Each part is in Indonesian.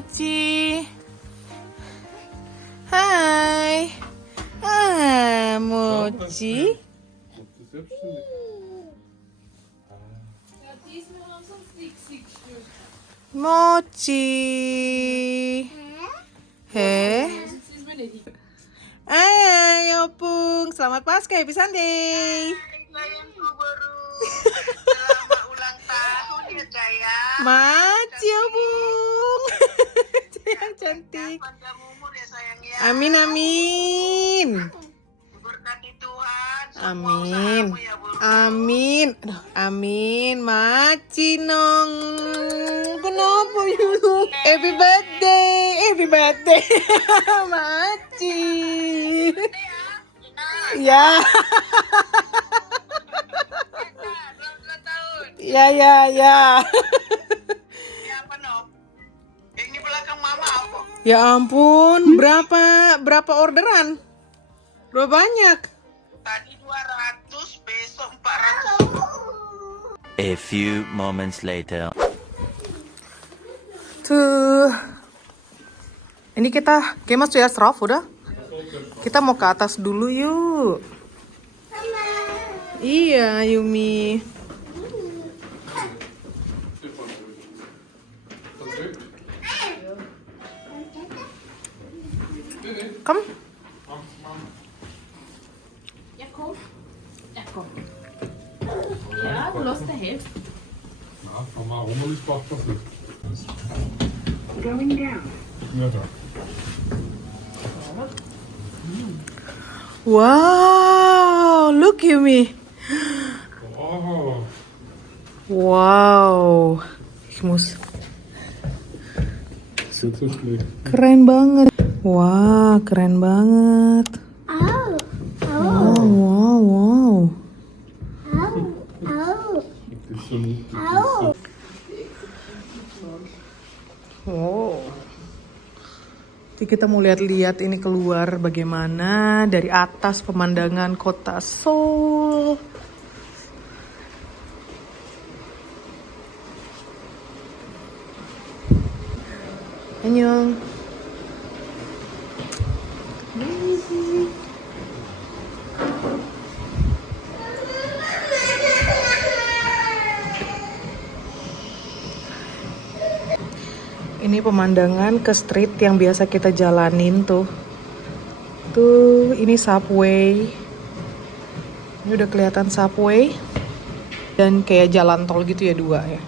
Mochi. Hai. Mochi. Mochi. Ayo Pung, selamat Paskah, Happy Sunday. Sayangku baru. Selamat ulang tahun ya sayang. Macio Bung. Yang cantik. Panjang umur ya sayang ya. Amin amin. Berkati Tuhan. Amin. Amin. Aduh, amin. Maci nong. Kenapa you? Happy birthday. Happy birthday. Maci. Ya. Ya ya ya. Ya apa Nok? Yang di belakang mama apa? Ya ampun, berapa orderan? Berapa banyak? Tadi 200, besok 400. A few moments later. Tuh. Ini kita Kemas sudah seraf udah. Kita mau ke atas dulu yuk. Iya, Yumi. Kom. Ja, kom. Ja, kom. Ja, du lost the hip. Ja, van maar rommel is pas goed. Going down. Ja, daar. Wow, look Yumi. Oh, Wow. Mus. zit zo slecht. Keren banget. Wah, keren banget. Wow, wow, wow. Het is zo niet. Wow. Jadi kita mau lihat-lihat ini keluar bagaimana dari atas pemandangan kota Seoul. Annyeong. Ini pemandangan ke street yang biasa kita jalanin tuh. Tuh, ini subway. Ini udah kelihatan subway. Dan kayak jalan tol gitu ya, dua ya.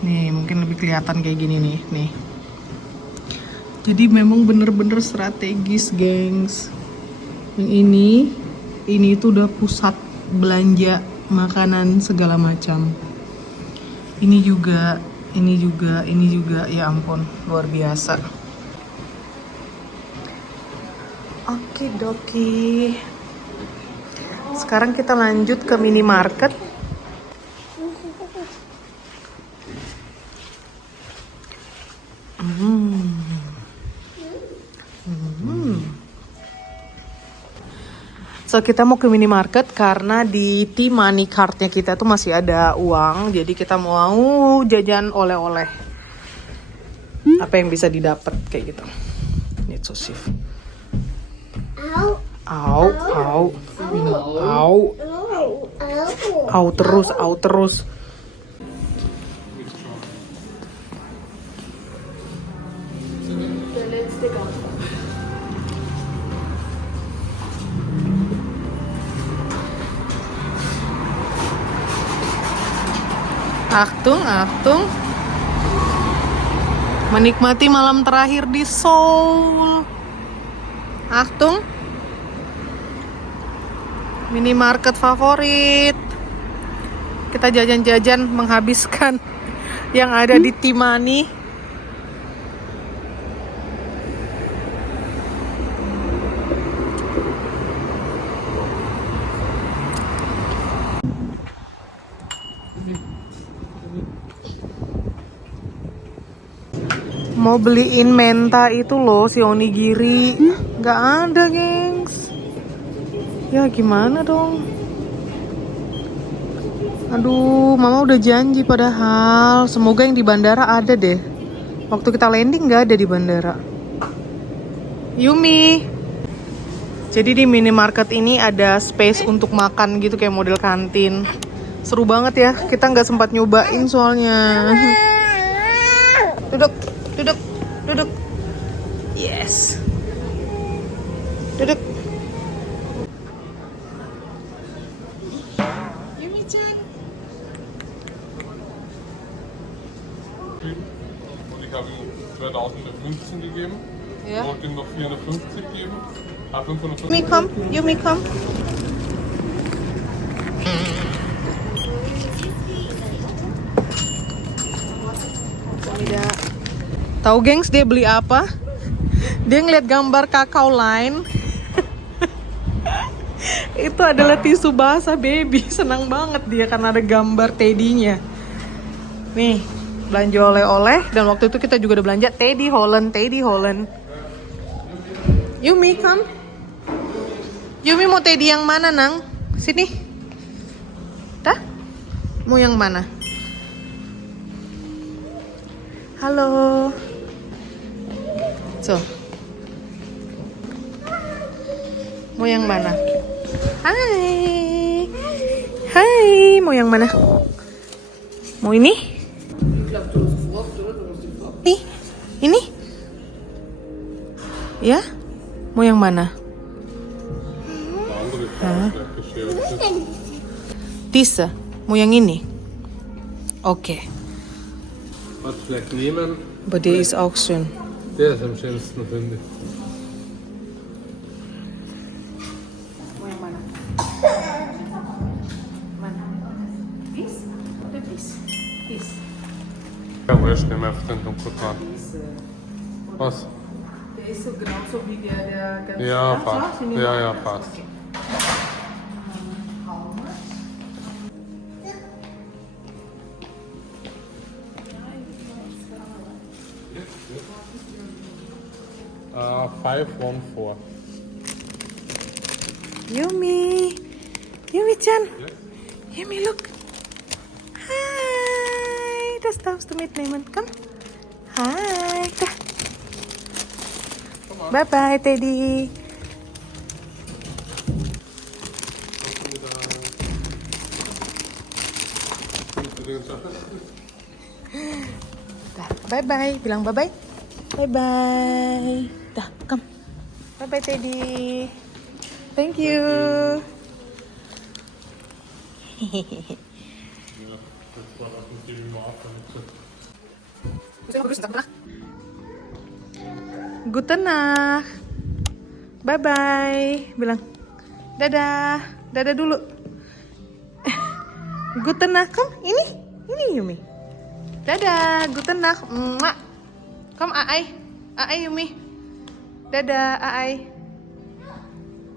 Nih, mungkin lebih kelihatan kayak gini nih. Jadi memang bener-bener strategis, gengs. Yang ini tuh udah pusat belanja makanan segala macam. Ini juga, ya ampun, luar biasa. Okidoki. Sekarang kita lanjut ke minimarket. So kita mau ke minimarket karena di T-Money card-nya kita tuh masih ada uang. Jadi kita mau jajan oleh-oleh. Apa yang bisa didapat kayak gitu. Need so safe. Au terus. Achtung. Menikmati malam terakhir di Seoul. Achtung. Minimarket favorit. Kita jajan-jajan menghabiskan yang ada di T-Money. Mau beliin menta itu loh, si onigiri. Gak ada, gengs. Ya gimana dong? Aduh, mama udah janji padahal. Semoga yang di bandara ada deh. Waktu kita landing nggak ada di bandara. Yumi. Jadi di minimarket ini ada space untuk makan gitu kayak model kantin. Seru banget ya. Kita nggak sempat nyobain soalnya. Duduk, duduk, duduk. Yes. Duduk. Yumi-chan. Und ich habe ihm 2015 gegeben. Ja. Wollte ihm noch 450 geben. 550. Yumi, komm. Yumi, komm. Tahu gengs dia beli apa? Dia ngeliat gambar kakao line. Itu adalah tisu basah baby. Senang banget dia karena ada gambar teddy-nya. Nih, belanja oleh-oleh. Dan waktu itu kita juga udah belanja Teddy Holland. Yumi, come. Yumi mau teddy yang mana, Nang? Sini. Dah? Mau yang mana? Halo. So. Mau yang mana? Hai. Hai, mau yang mana? Mau ini? Ini? Ya? Mau yang mana? Tisa, mau yang ini? Oke. Was vielleicht nehmen? But there is auction. Der ist am schönsten, finde ich. Mau yang mana? Mana? This? Oder this? This. Ja, wurscht, nehmen wir einfach den Dunkelgrad. Was? Der ist so genauso wie der ganz... Ja, so, passt. Sie nehmen Ja, das. ja, passt. Okay. Uh, 514. Yumi. Yumi-chan. Yumi, look. Hi. Das darfst du mitnehmen. Komm. Hi. Da. Bye-bye, Teddy. Dah, bye-bye. Bilang bye-bye. Bye-bye. Dah, come. Bye-bye, Teddy. Thank you. Guten Nacht. Bye-bye. Bilang. Dadah. Dadah dulu. Guten Nacht. Kom, ini. Ini Yumi. Dadah. Guten Nacht. Mwah. Kom, Aai. Aai, Yumi. Dadah, Aai.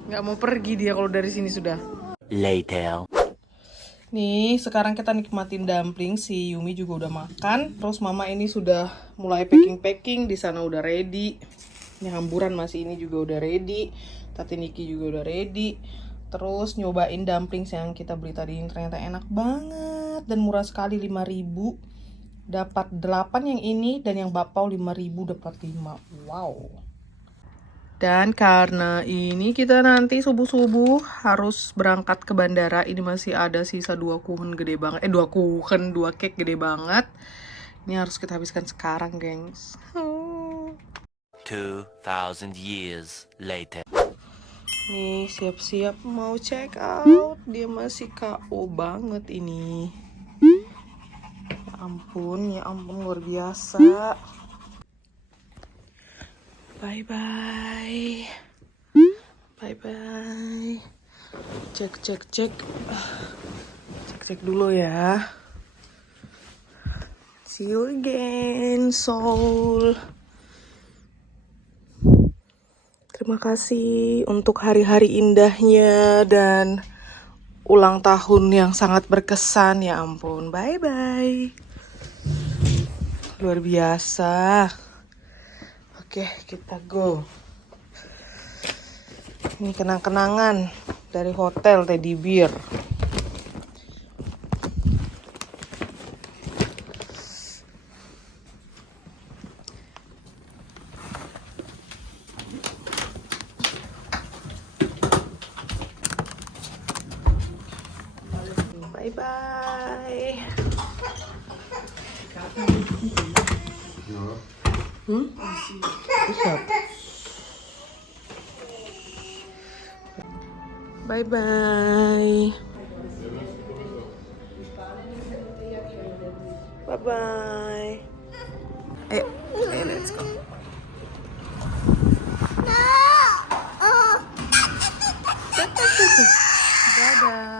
Nggak mau pergi dia kalau dari sini sudah. Later. Nih, sekarang kita nikmatin dumpling. Si Yumi juga udah makan. Terus mama ini sudah mulai packing-packing. Di sana udah ready. Ini hamburan masih ini juga udah ready. Tati Niki juga udah ready. Terus nyobain dumplings yang kita beli tadi. Ternyata enak banget. Dan murah sekali, 5.000. Dapat 8 yang ini. Dan yang bapau 5.000 dapat 5. Wow. Dan karena ini kita nanti subuh-subuh harus berangkat ke bandara. Ini masih ada sisa 2 kuchen gede banget. 2 kuchen, 2 cake gede banget. Ini harus kita habiskan sekarang, gengs. 2,000 years later. Nih, siap-siap mau check out. Dia masih KO banget ini. Ya ampun, luar biasa. Bye-bye. Bye-bye. Cek. Cek dulu ya. See you again, Seoul. Terima kasih untuk hari-hari indahnya dan ulang tahun yang sangat berkesan. Ya ampun, bye-bye. Luar biasa. Oke, kita go. Ini kenang-kenangan dari hotel Teddy Bear. Usap. Bye bye. Bye bye. Ayo, let's go. Dadah.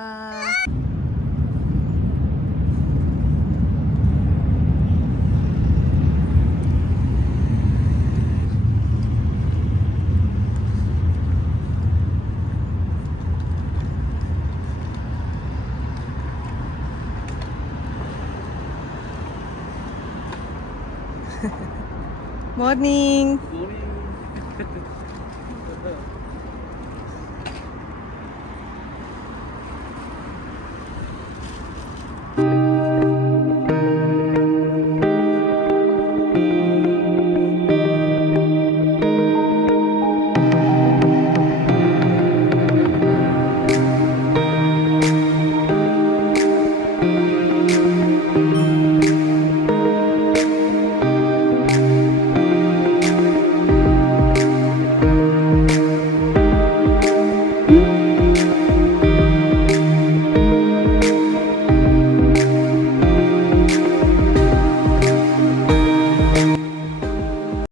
Morning. Morning.